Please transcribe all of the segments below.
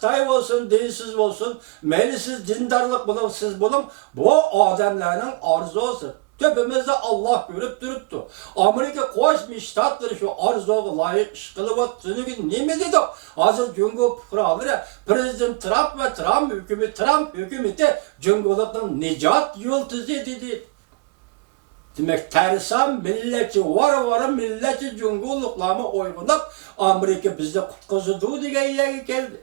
Xitay olsun, dinsiz olsun, meyli siz dindarlık bulun, siz bulun, bu adamların arzusu. Tepemizde Allah görüp duruptu. Amerika Koşmuş Ştatları şu arzuğa layık iş kılıp attığını ne dedi? Hazır Cumhur kuralları Prezident Trump ve Trump hükümeti Cumhuriyet'in nicat yıldızı dedi. Demek tersan milleti var milleti cumhurluklama uygulanıp Amerika bizde kutkuzudu diye yeri geldi.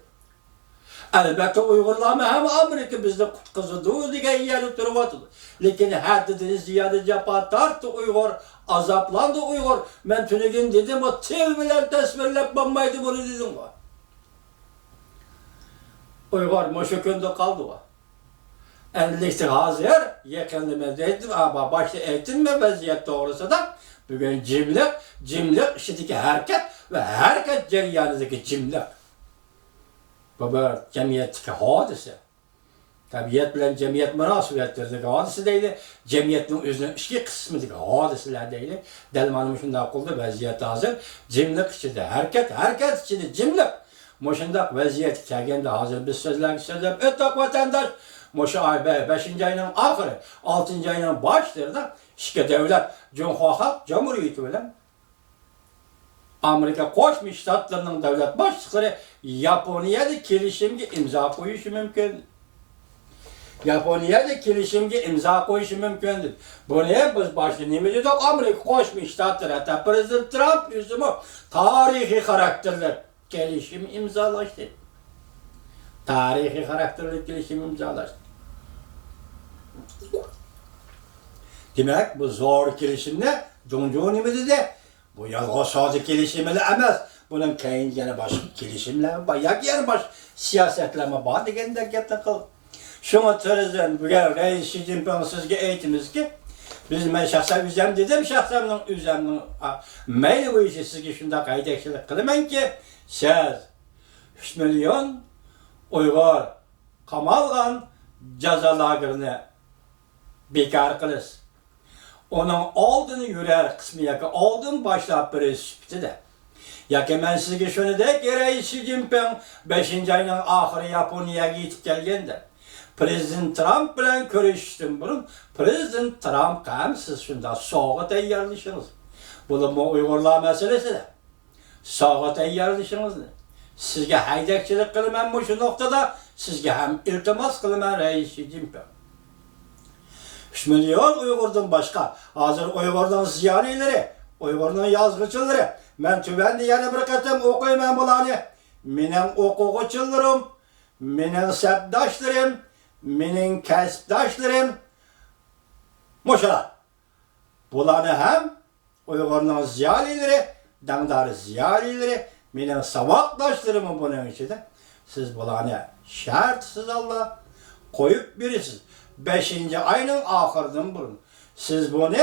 Elbette Uygurlama hem Amerika bizde kutkuzudu diye yeri durmadı. Lakin haddinden ziyade cepha tarttı Uygur, azaplandı Uygur. Ben tünegin dedim o til bilen tesvirlep banmaydı bunu dedim o. Uygur moşukunda kaldı o. Enlikti hazır, yakınlıma dedim ama başta eğitim vaziyet doğrusu da bugün cimlik işitiki hareket ve hareket cereyanındaki cimlik. Bu cemiyetteki hadise. Tabiat bilen cemiyet münasebetlerindeki hadise değil, cemiyetin özünün iki kısmındaki hadiseler değil. Delmanım şunda kıldı vaziyet hazır, cimlik içinde hareket içinde cimlik. Moşundak vaziyet kelgende hazır biz sözler ötök vatandaş. Moşu ay 5. ayının ahırı, 6. ayının başlarında işte devlet Cumhuriyeti bilen Amerika Koşmuş Ştatlarının devlet başlıkları Japonya'da kelişimge imza koyuşu mümkün. Japonya'da kelişimge imza koyuşu mümkündür. Bu ne biz başlayalım dedik Amerika Koşmuş Ştatları hatta Prezident Trump yüzümü tarihi karakterler kelişim imzalaştı. Tarihi karakterli kelişim imzalaştı. Demek bu zor kelişim ne? Cumhuriyeti de bu yalnız sadece kelişimle emez. Bunun keyin yana başka kelişimler var. Yani baş siyasetleme var degen derkepten kal. Şuna terörizm bu gel reis Xi Jinping sizge eğitimiz ki biz ben şahsen üzem dedim şahsen üzemden meyli bu işi sizge şunda kaydekçilik kılmayın ki siz 3 milyon Uygur kamalgan cezalarını bekar kılız. Onun aldığını yürer kısmı yakı aldığın başlayıp bir süpti de. Yakı ben sizge şunu de gereği Xi Jinping 5. ayının ahırı Japonya'ya gitip gelgende. Prezident Trump bilen görüştüm burun. Prezident Trump hem siz şunda soğuk teyarlışınız. Bu Uygurlar meselesi de. Soğuk teyarlışınız ne? Sizge haydakçılık kılmam bu şu noktada sizge hem iltimas kılmam reis Xi Jinping. 3 milyon Uygur'dan başka, hazır Uygur'dan ziyarileri, Uygur'dan yazgıçıları, ben tübendi yani bir katım okuyayım bulanı. Menen okuğuçularım, menen sepdaşlarım, menen kesipdaşlarım, muşalar. Bulanı hem Uygur'dan ziyarileri, dangdarı ziyarileri, menen savakdaşlarımın bunun içinde. Siz bulanı şartsız Allah koyup birisiz. 5. ayının ahırından burun. Siz bunu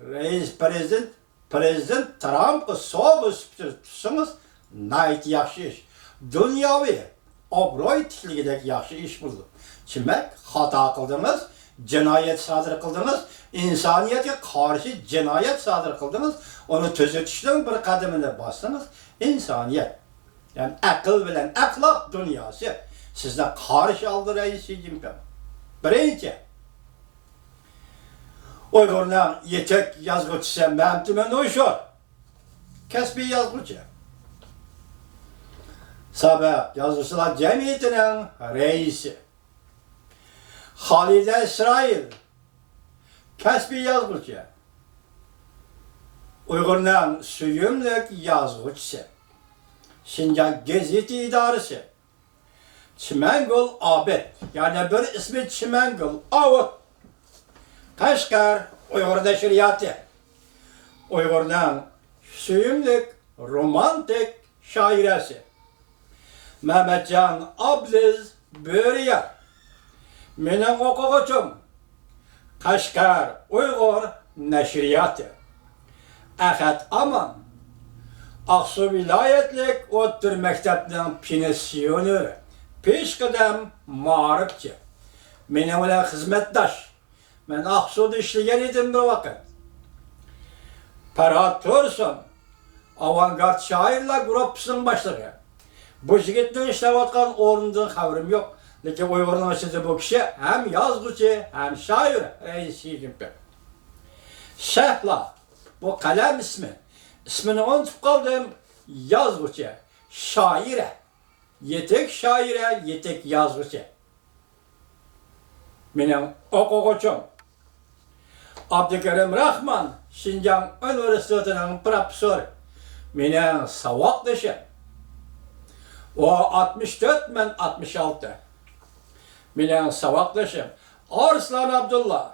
reis prezident Trump'ı soğuk tutsanız nait yaxşı iş. Dünyavi obroy tikligideki yaxşı iş buldu. Demek hata kıldınız, cinayet sadır kıldınız, insaniyete karşı cinayet sadır kıldınız, onu tözütüşten bir kademine bastınız, insaniyet. Yani akıl bilen ahlak dünyası sizde karşı aldı reis Xi Jinping. Birinci, Uygur'dan yetek yazgıçısı Mehmet'in Uyşur, kesbi yazgıçı. Sabah Yazıcılar Cemiyeti'nin reisi. Halide İsrail, kesbi yazgıçı. Uygur'dan süyümlük yazgıçısı. Şincan Geziti İdaresi. Çimengül Abed, yani bir ismi Çimengül Avut. Kaşgar Uygur'da şiriyatı. Uygur'dan süyümlük, romantik şairesi. Mehmetcan Abliz Börüyer. Benim okuğuçum. Kaşgar Uygur Neşriyatı. Ahmet Aman. Aksu vilayetlik Ottur Mektep'nin pensiyoner. Peşkadem marifçi. Benim öyle hizmetdaş. Ben Aksu'da işleyen idim bir vakit. Ferhat Tursun, avantgard şairler grupsunun başlığı. Bu yigitning ishlayotgan o'rnidan xabarim yo'q. Lekin Uyg'urning ichida bu kishi ham yozuvchi, ham shoir. Rais Xi Jinping. Shahla bu qalam ismi. İsmini unutib qoldim. Yozuvchi, shoira. Yetek shoira, yetek yozuvchi. Mening o'quvchim Abdukarim Rahman Şinjan Üniversitesi'nin profesörü. Mening savoddoshim. O 64, men 66. Mening savoddoshim Arslan Abdullah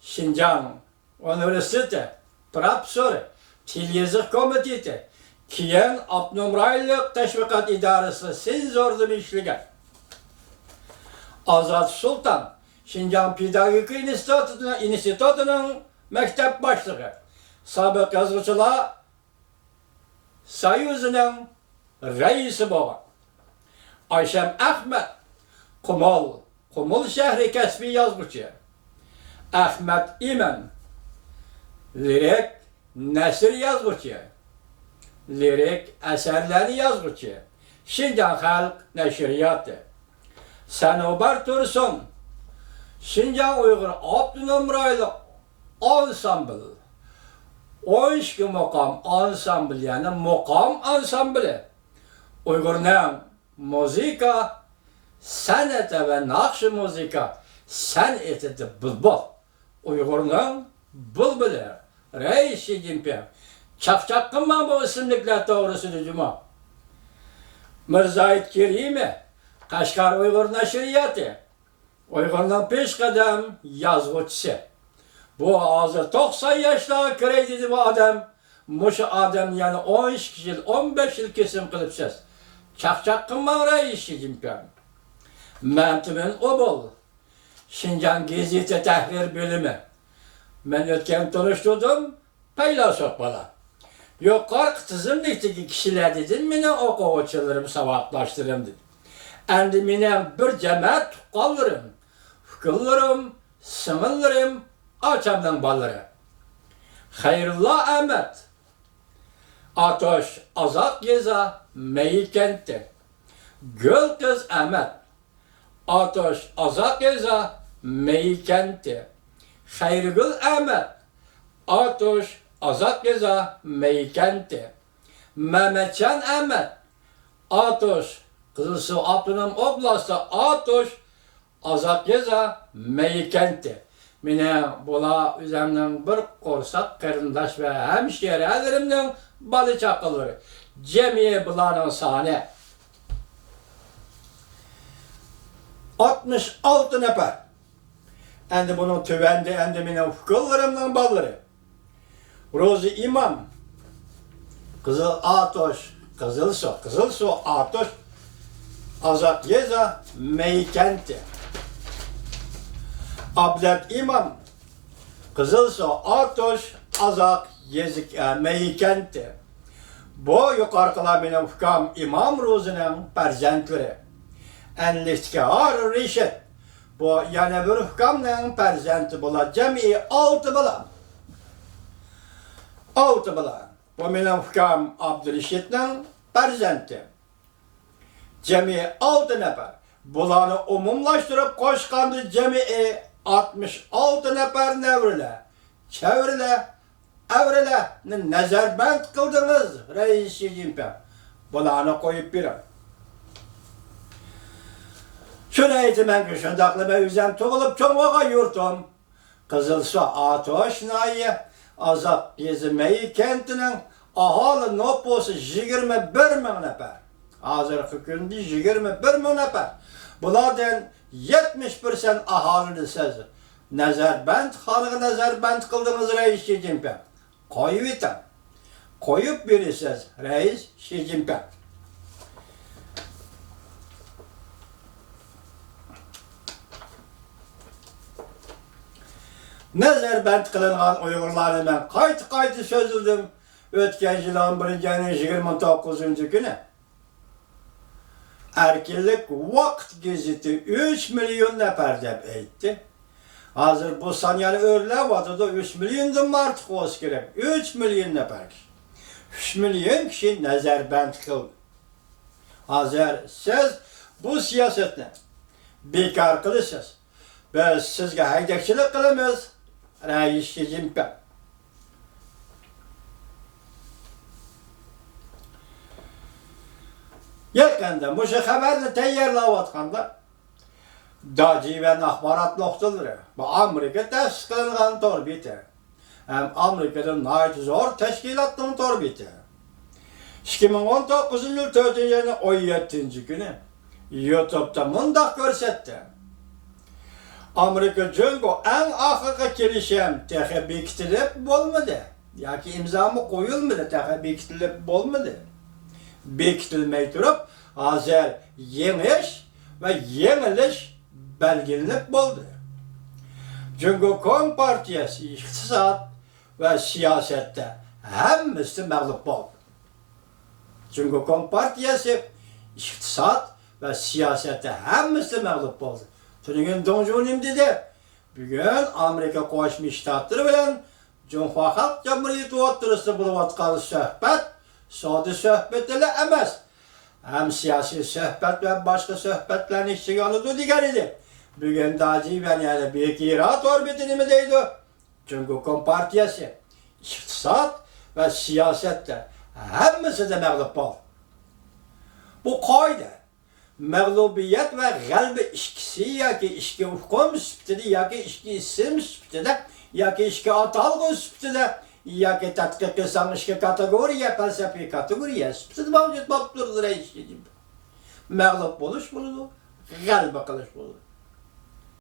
Şinjan Üniversitesi profesörü. Til Yazık Komiteti. Keyin Abnum Rayonlik Tashviqot idorasida senzorda ishlagan. Azat Sultan Şinjan Pedagogika institutining maktab boshlig'i. Sobiq yozuvchilar soyuzining raisi bo'lgan. Aysham Ahmad Qumul shahri kasbiy yozuvchi. Ahmad Iman lirik nasr yozuvchi. Lirik asarlarni yozuvchi. Şinjan Xalq nashriyoti. Sanobar Tursun Şinjan Uyghur Abdunum Rayonlik ansambl. 12 muqam ansambl, yani muqam ansambli. Uyg'urning muzika san'ati va naqshi muzika san'atida bulbul. Uyg'urning bulbuli. Rais Xi Jinping. Chaqchaq qilma bu ismliklar to'g'risida juma. Mirzoid Kerimi Qashqar Uyg'ur nashriyati. Uyg'urning peshqadam yozuvchisi. Bu hozir 90 yoshlarga kiraydi bu odam. Mushu odam yani 12 yil, 15 yil kesim qilibsiz. Chaqchaq qilma Rais Xi Jinping. Mantimin Obul Şinjan Gazete tahrir bölümü. Men o'tgan tanishtirdim, paylasoq bola. Yuqori tizimlikdagi kishilar dedim, meni o'quvchilarim savodlashtirim dedi. Endi mening bir jamoat tuqqanlarim, fikrlarim, singillarim, achamning bolalari. Xayrullo Ahmad Atosh Azoq Yeza Meykentdi. Gulqiz Ahmad Atosh Azoq Yeza Meykentdi. Xayrigul Ahmad Atosh Azoq Yeza Meykentdi. Mehmetcan Ahmad Atosh Qizilsuv Abdunum oblasti Atosh Azoq Yeza Meykentdi. Meni bular o'zimning bir qo'rsoq qarindosh va hamshiralarimning bola chaqalari. Jami bularning soni 66 nafar. Endi bunun tövəndi, endi mening fikrlarimning bolalari. Rozi İmam Qizil Atosh, Qizilsuv Atosh Azoq Yeza Meykentdi. Ablat İmam Qizilsuv Atosh Azoq Yeza Meykentdi. Bu yuqoriqilar mening hukam İmam Rozining farzandlari. Enlikdikar Rishit bu yana bir hukamning farzandi bo'ladi. Jami 6 bola. 6 bola. Bu mening hukam Abdurishidning farzandi. Jami 6 nafar. Bularni umumlashtirib qo'shganda jami 66 nafar nevrilar. Çevrilar, avrilarni nazarband qildingiz, Rais Xi Jinping. Bularni qo'yib bering. Şunu aytaman ki, shundaqla men o'zim tug'ilib cho'ng'igan yurtim Qizilsuv Atosh noyi Azoq Yeza Meykentining aholi nopusi 21 ming nafar. Hozirgi kunda 21 ming nafar. Bulardan 70% aholini siz nazarband, xalqi nazarband qildingiz Rais Xi Jinping. Qo'yib eting. Qo'yib berasiz Rais Xi Jinping. Nazarband qilingan Uyg'urlarni men qayta so'zildim. O'tgan yil 11-29-kuni Erkinlik Vaqt gazeti 3 milyon nafar deb aytdi. Hozir bu son yana o'rlab 3 milliondan ortiq bo'lsa kerak. 3 milyon nafar. 3 milyon kishi nazarband qildi. Hazır siz bu siyasetni bekar kılısınız. Biz sizge haydakçılık kılımız. Reis Xi Jinping. Yakında bu haberni tayyorlayotganda Daciven axbarat noktaları. Bu Amerika təsis qılınğan torbiti. Hem Amerika'nın nayet zor teşkilatının torbiti. 2019 yıl 4. ayının 17. günü YouTube'da mundaq görsetdi. Amerika Cöngo en ahırga kelişem tehe bekitilip bolmadı. Yaki imzamı koyulmadı, tehe bekitilip bolmadı. Bekitilmey durup hazır yeniş ve yeniliş belgelenip boldu. Cöngo Kom Partiyası iktisat ve siyasette hemmisi mağlup oldu. Cöngo Kom Partiyası iktisat ve siyasette hemmisi mağlup oldu. Tünün Donjonim dedi, bugün Amerika Koşmuş Ştatları bilen Cumhuriyet Halk Cumhuriyeti oturası buluvatkalı söhbet, sade söhbet ile emez. Hem siyasi söhbet ve başka söhbetlerin içine alıdı diğer idi. Bugün daci ben yani büyük iraat orbitini mi deydi? Çünkü Kom Partiyası, iktisat ve siyasette hemmisi de mağlup oldu. Bu kaydı. Mağlubiyet ve galbi işkisi ya ki işki hukum süptede ya ki işki isim süptede ya ki işki atalgı süptede ya ki tatkik insan işki kategoriye, felsefi kategoriye süptede mevcut baktıdır işki. Mağlup buluş bulunur, galbi kılış bulunur.